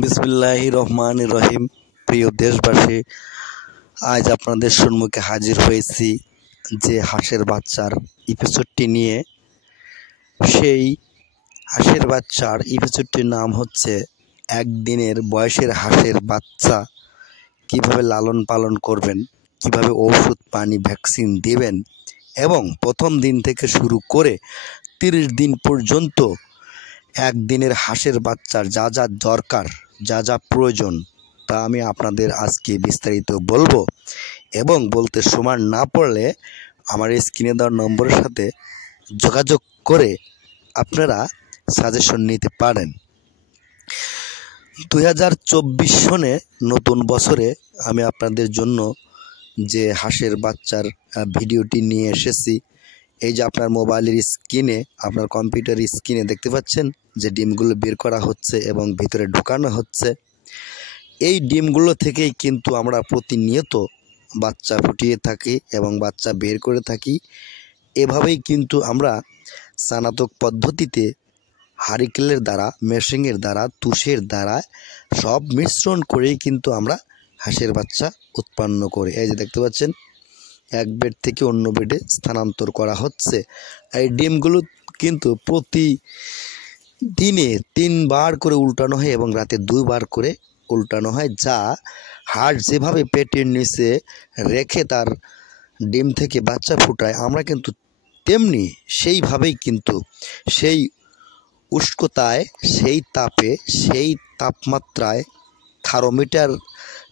বিসমিল্লাহির রহমানির রহিম। প্রিয় দেশবাসী, আজ আপনাদের সম্মুখে হাজির হয়েছি যে হাঁসের বাচ্চার এপিসোডটি নিয়ে। সেই হাঁসের বাচ্চার এপিসোডটির নাম হচ্ছে একদিনের বয়সের হাঁসের বাচ্চা কিভাবে লালন পালন করবেন, কিভাবে ঔষধ পানি ভ্যাকসিন দেবেন এবং প্রথম দিন থেকে শুরু করে 30 দিন পর্যন্ত একদিনের হাঁসের বাচ্চার যা যা দরকার, যা যা প্রয়োজন, তা আমি আপনাদের আজকে বিস্তারিত বলবো। এবং বলতে সময় না পড়লে আমার স্ক্রিনে দেওয়া নম্বরের সাথে যোগাযোগ করে আপনারা সাজেশন নিতে পারেন। 2024 সনে নতুন বছরে আমি আপনাদের জন্য যে হাঁসের বাচ্চার ভিডিওটি নিয়ে এসেছি, এই যে আপনার মোবাইলের স্ক্রিনে, আপনার কম্পিউটার স্ক্রিনে দেখতে পাচ্ছেন যে ডিমগুলো বের করা হচ্ছে এবং ভিতরে ঢুকানো হচ্ছে। এই ডিমগুলো থেকেই কিন্তু আমরা প্রতিনিয়ত বাচ্চা ফুটিয়ে থাকি এবং বাচ্চা বের করে থাকি। এভাবেই কিন্তু আমরা স্নাতক পদ্ধতিতে হারিকেলের দ্বারা, মেশিনের দ্বারা, তুষের দ্বারা সব মিশ্রণ করেই কিন্তু আমরা হাঁসের বাচ্চা উৎপন্ন করি। এই যে দেখতে পাচ্ছেন, এক বেড থেকে অন্য বেডে স্থানান্তর করা হচ্ছে। এই ডিমগুলো কিন্তু প্রতিদিনে 3 বার করে উল্টানো হয় এবং রাতে 2 বার করে উল্টানো হয়, যা হাঁস যেভাবে পেটের নিচে রেখে তার ডিম থেকে বাচ্চা ফুটায়, আমরা কিন্তু তেমনি সেইভাবেই কিন্তু সেই উষ্ণতায়, সেই তাপে, সেই তাপমাত্রায় থার্মোমিটার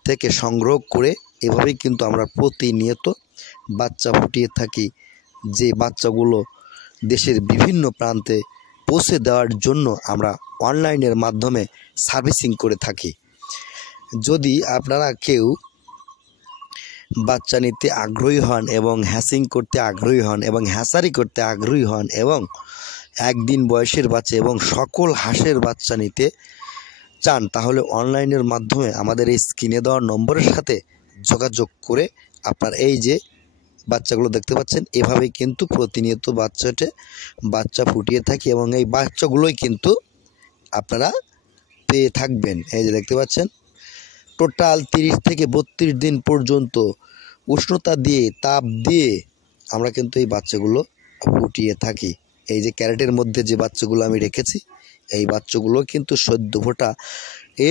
থেকে সংগ্রহ করে এভাবেই কিন্তু আমরা প্রতিনিয়ত বাচ্চা ফুটিয়ে থাকি। যে বাচ্চাগুলো দেশের বিভিন্ন প্রান্তে পৌঁছে দেওয়ার জন্য আমরা অনলাইনের মাধ্যমে সার্ভিসিং করে থাকি। যদি আপনারা কেউ বাচ্চা নিতে আগ্রহী হন এবং হ্যাচিং করতে আগ্রহী হন এবং হ্যাচারি করতে আগ্রহী হন এবং একদিন বয়সের বাচ্চা এবং সকল হাঁসের বাচ্চা নিতে চান, তাহলে অনলাইনের মাধ্যমে আমাদের এই স্ক্রিনে দেওয়া নম্বরের সাথে যোগাযোগ করে আপনার এই যে বাচ্চাগুলো দেখতে পাচ্ছেন, এভাবেই কিন্তু প্রতিনিয়ত বাচ্চা ফুটিয়ে থাকি এবং এই বাচ্চাগুলোই কিন্তু আপনারা পেয়ে থাকবেন। এই যে দেখতে পাচ্ছেন, টোটাল 30 থেকে 32 দিন পর্যন্ত উষ্ণতা দিয়ে, তাপ দিয়ে আমরা কিন্তু এই বাচ্চাগুলো ফুটিয়ে থাকি। এই যে ক্যারেটের মধ্যে যে বাচ্চাগুলো আমি রেখেছি, এই বাচ্চাগুলো কিন্তু সদ্য ফোটা A+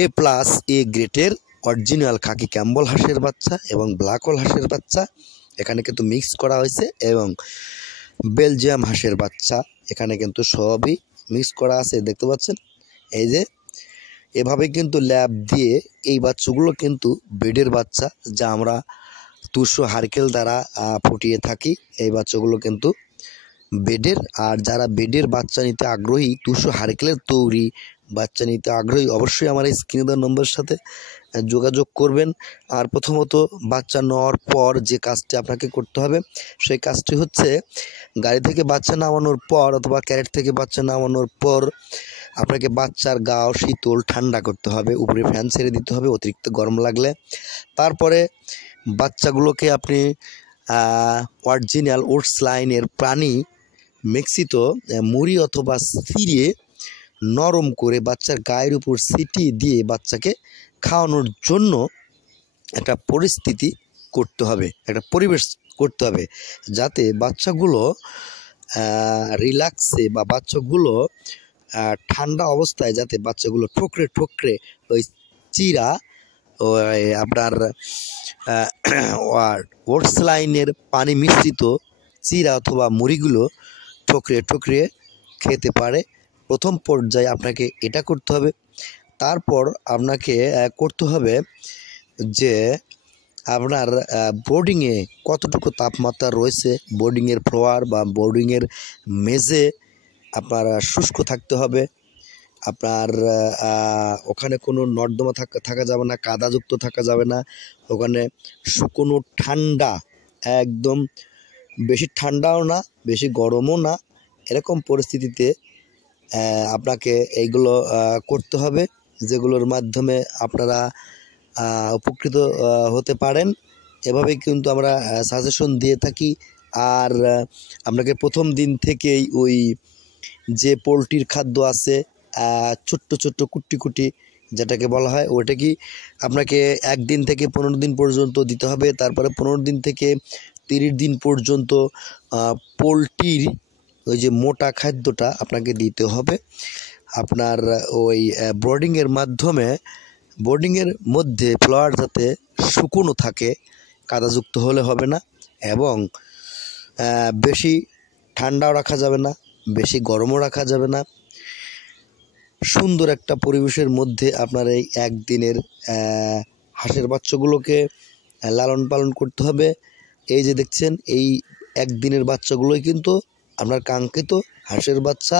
গ্রেডের অরিজিনাল খাকি ক্যাম্বল হাঁসের বাচ্চা এবং ব্ল্যাক হোল হাঁসের বাচ্চা এখানে কিন্তু মিক্স করা হয়েছে এবং বেলজিয়াম হাঁসের বাচ্চা এখানে কিন্তু সবই মিক্স করা আছে। দেখতে পাচ্ছেন, এই যে এভাবে কিন্তু ল্যাব দিয়ে এই বাচ্চাগুলো কিন্তু বেডের বাচ্চা, যা আমরা 200 হারকেল দ্বারা ফুটিয়ে থাকি। এই বাচ্চাগুলো কিন্তু বেডের। আর যারা বেডের বাচ্চা নিতে আগ্রহী, 200 হারকেলের তৈরি বাচ্চা নিতে আগ্রহী, অবশ্যই আমার এই স্ক্রিনে দেওয়া নম্বরের সাথে যোগাযোগ করবেন। আর প্রথমত বাচ্চা নেওয়ার পর যে কাজটি আপনাকে করতে হবে, সেই কাজটি হচ্ছে গাড়ি থেকে বাচ্চা নামানোর পর অথবা ক্যারেট থেকে বাচ্চা নামানোর পর আপনাকে বাচ্চার গা শীতল ঠান্ডা করতে হবে, উপরে ফ্যান ছেড়ে দিতে হবে অতিরিক্ত গরম লাগলে। তারপরে বাচ্চাগুলোকে আপনি অরিজিনাল ওটস লাইনের প্রাণী মিক্সিত মুড়ি অথবা ছিঁড়ে নরম করে বাচ্চার গায়ের উপর ছিটিয়ে দিয়ে বাচ্চাকে খাওয়ানোর জন্য একটা পরিস্থিতি করতে হবে, একটা পরিবেশ করতে হবে, যাতে বাচ্চাগুলো রিল্যাক্সে বা বাচ্চাগুলো ঠান্ডা অবস্থায় যাতে বাচ্চাগুলো ঠোকরে ঠোকরে ওই চিরা, ওই আপনার ওটস লাইনের পানি মিশ্রিত চিরা অথবা মুড়িগুলো ঠোকরে ঠোকরে খেতে পারে। প্রথম পর্যায়ে আপনাকে এটা করতে হবে। তারপর আপনাকে করতে হবে যে আপনার বোর্ডিংয়ে কতটুকু তাপমাত্রা রয়েছে, বোর্ডিংয়ের ফ্লোর বা বোর্ডিংয়ের মেঝে আপনার শুষ্ক থাকতে হবে। আপনার ওখানে কোনো নর্দমা থাকা যাবে না, কাদাযুক্ত থাকা যাবে না। ওখানে শুকনো ঠান্ডা, একদম বেশি ঠান্ডাও না, বেশি গরমও না, এরকম পরিস্থিতিতে আপনাকে এইগুলো করতে হবে, যেগুলোর মাধ্যমে আপনারা উপকৃত হতে পারেন। এভাবেই কিন্তু আমরা সাজেশন দিয়ে থাকি। আর আপনাকে প্রথম দিন থেকেই ওই যে পোলট্রির খাদ্য আছে ছোট্ট ছোট্ট কুটি কুটি যেটাকে বলা হয়, ওটা কি আপনাকে 1 দিন থেকে 15 দিন পর্যন্ত দিতে হবে। তারপরে 15 দিন থেকে 30 দিন পর্যন্ত পোলট্রির ওই যে মোটা খাদ্যটা আপনাকে দিতে হবে। আপনার ওই ব্রডিংয়ের মাধ্যমে, বোর্ডিংয়ের মধ্যে ফ্লোয়ার যাতে শুকনো থাকে, কাদাযুক্ত হলে হবে না, এবং বেশি ঠান্ডাও রাখা যাবে না, বেশি গরমও রাখা যাবে না। সুন্দর একটা পরিবেশের মধ্যে আপনার এই 1 দিনের হাঁসের বাচ্চাগুলোকে লালন পালন করতে হবে। এই যে দেখছেন, এই 1 দিনের বাচ্চাগুলোই কিন্তু আপনার কাঙ্ক্ষিত হাঁসের বাচ্চা।